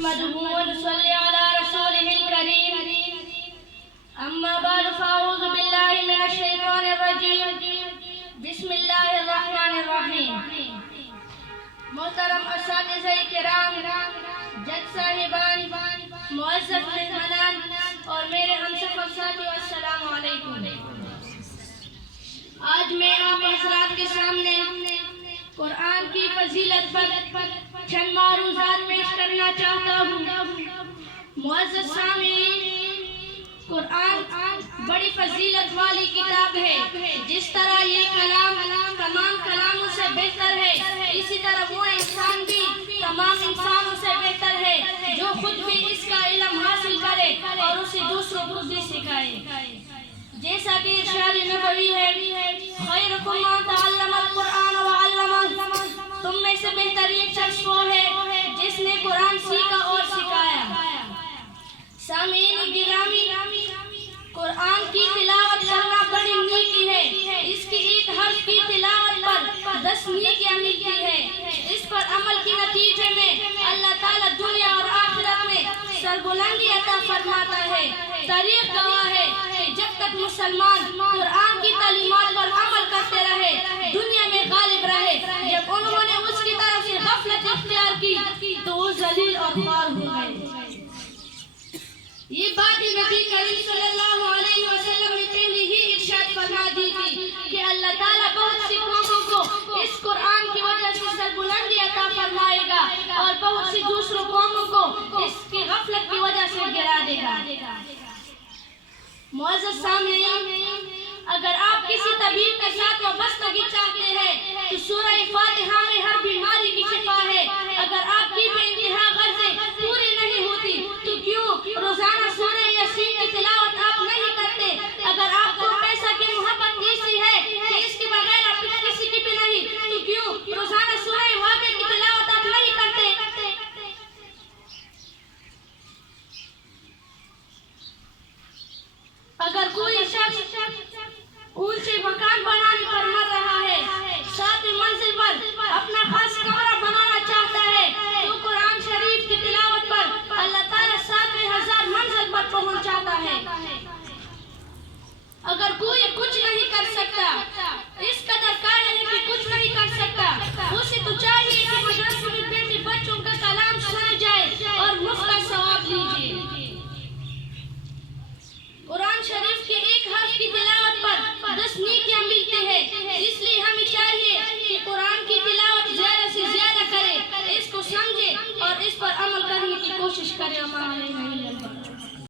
نحمده ونصلي على رسوله الكريم أما بعد فأعوذ بالله من الشيطان الرجيم بسم الله الرحمن الرحیم. محترم اساتذہ کرام، جج صاحبان، معزز مہمانان اور میرے ہمسفر ساتھیو، السلام علیکم. آج میں آپ حضرات کے سامنے قرآن کی فضیلت پر چند معروضات پیش کرنا چاہتا ہوں. معزز سامعین، قرآن بڑی فضیلت والی کتاب ہے. جس طرح یہ کلام تمام کلاموں سے بہتر ہے، اسی طرح وہ انسان بھی تمام انسانوں سے بہتر ہے جو خود بھی اس کا علم حاصل کرے اور اسے دوسروں کو بھی سکھائے. جیسا کہ ارشاد نبوی ہے، خیرکم من تعلم القرآن وعلمہ، تم میں سے بہترین شخص وہ ہے جس نے قرآن سیکھا اور سکھایا. سامعین گرامی، قرآن کی تلاوت کرنا بڑی نیکی ہے. اس کی ایک حرف کی تلاوت پر 10 نیکیاں ملتی ہے. اس پر عمل کے نتیجے میں اللہ تعالیٰ دنیا اور آخرت میں سربلندی عطا فرماتا ہے. تاریخ گواہ ہے کہ جب تک مسلمان قرآن کی تعلیمات پر عمل کرتے رہے، دنیا میں غالب رہے. جب انہوں نے اس کی طرف سے غفلت اختیار کی تو وہ ذلیل اور خوار ہو گئے. یہ بات نبی کریم صلی اللہ علیہ وسلم نے پہلے ہی ارشاد فرما دی تھی کہ اللہ تعالیٰ بہت سی قوموں کو اس قرآن کی وجہ سے سربلندی عطا فرمائے گا اور بہت سی دوسروں قوموں کو اس کی غفلت کی وجہ سے گرا دے گا. معزز سامعین، اگر آپ کسی طبیب کے ساتھ وابستگی چاہتے ہیں تو سورہ فاتحہ میں ہر بیماری کی شفا ہے. اگر آپ کی بے انتہا غرضیں پوری نہیں ہوتی تو کیوں روزانہ سورہ یاسین کی تلاوت آپ نہیں کرتے؟ اگر آپ کو پیسہ کی محبت ایسی ہے کہ اس کے بغیر آپ کسی کی بھی نہیں تو کیوں روزانہ سورہ واقعہ کی تلاوت آپ نہیں کرتے؟ اگر کوئی شخص اونچے مکان بنانے پر مر رہا ہے، 7ویں منزل پر اپنا خاص کمرہ بنانا چاہتا ہے، تو قرآن شریف کی تلاوت پر اللہ تعالیٰ 7,000 منزل پر پہنچاتا ہے. اگر کوئی کچھ نہیں کر سکتا، اس قدر قائل ہے کہ کچھ نہیں کر سکتا، اسے تو چاہیے کہ مدرسے میں بیٹے بچوں کا کلام سنا جائے اور مفت کا ثواب لیجیے. قرآن شریف کے ایک حرف کی تلاوت پر 10 نیکیاں ملتی ہے. اس لیے ہمیں چاہیے کہ قرآن کی تلاوت زیادہ سے زیادہ کرے، اس کو سمجھے اور اس پر عمل کرنے کی کوشش کرے.